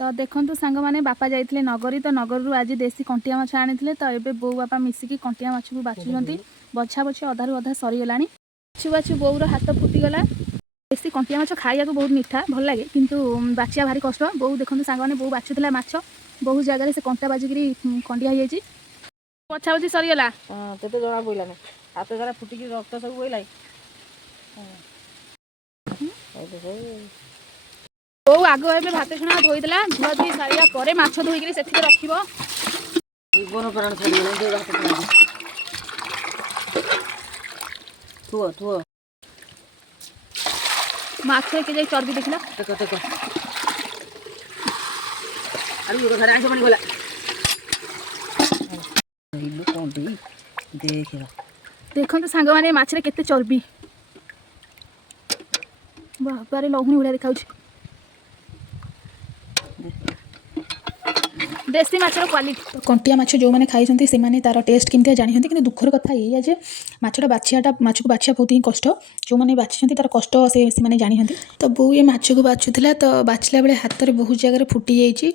तो देखु सांग मैंने बापा जाइए नगरी तो नगर आज देसी कंटिया माछ आनी तो ये बो बापा मिसिकी कंटिया माछ को बाछुंट बछा बछी अधारू अधा सरीगला बाछु बाछु बोर हाथ फुटीगला। देसी कंटिया माछ खाइया बहुत मीठा भल लगे किंतु बाछिया भारी कष्ट। बो देखो सांग मैंने बो बाछुला माछ बहुत जगह से कंटा बाजिकी खंडिया हो जाए बछा बछी सरीगला। तो जना पड़ा ना हाथ सारा फुटिकी रक्त सब बोला बो आग ए भात छुणा धोईदेला धुआ धुई सारा पर माछ धोईक से रख जीवन प्राण छाड़ थुआ थुआ माछ के जाई चर्बी देखला देखो देखो अरे ये घर आंख बनी गला लो कोन देख देखो सांग मैंने माछ केते चर्बी बाबारे लहुणी भाया देखा देसी माछर क्वालिटी। कंटिया माछ जो मैंने खाई से तार टेस्ट केमती जानते कि दुखर कथा ये जे माछटा बाछियाटा माछ को बाछिया बहुत ही कष्ट जो मैंने बाछी तार कष्ट से जानते। तो बो ये माछ को बाछुला तो बाछिला बेले हाथ में बहुत जगह फुटी जाइए